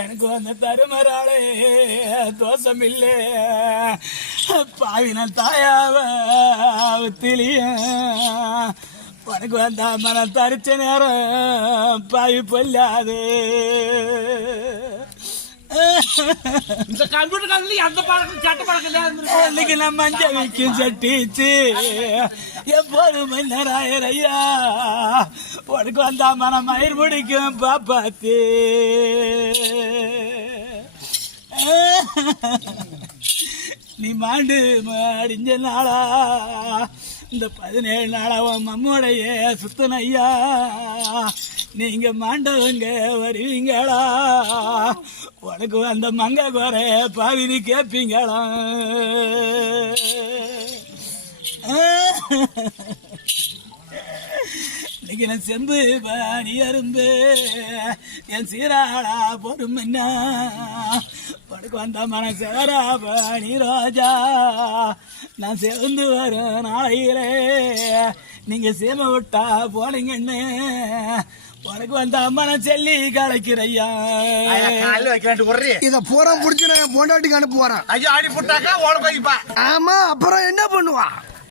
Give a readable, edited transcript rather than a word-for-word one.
எனக்கு வந்த தருமராளே தோசமில்லே பாவின தாயாவ திளிய உனக்கு வந்த மனம் தரிச்ச நேரம் பாவி பொல்லாது இந்த கம்ப்யூட்டர் காலத்துல அந்த பழக்கம் சட்ட பழக்கம் இன்னைக்கு நம்ம மஞ்ச வைக்கும் சட்டிச்சு எப்போதும் மன்னராயரையா உனக்கு வந்தா மனம் மயிர் முடிக்கும் பாப்பாத்தி நீ மாண்டு அடிஞ்ச நாளா இந்த 17 நாளா மம்முடைய சுத்தனையா நீங்க மாண்டவங்க வருவீங்களா உனக்கு அந்த மங்க குறை பாவினி கேப்பீங்களா இன்னைக்கு நான் செம்பு பாடி அரும்பு என் சீராளா பொறுமன்னா உனக்கு வந்த மன சேரா பாணி ரோஜா நான் சேர்ந்து வரும் நாளையிலே நீங்க சேம விட்டா போனீங்கன்னு உனக்கு வந்த அம்மனை சொல்லி கலைக்கிறையா இத பூரா புடிச்சு நான் பொண்டாட்டிக்கு அனுப்புவாரன். ஐயோ அடி போட்டாக்கா உனக்கு வைப்பா. ஆமா, அப்புறம் என்ன பண்ணுவா?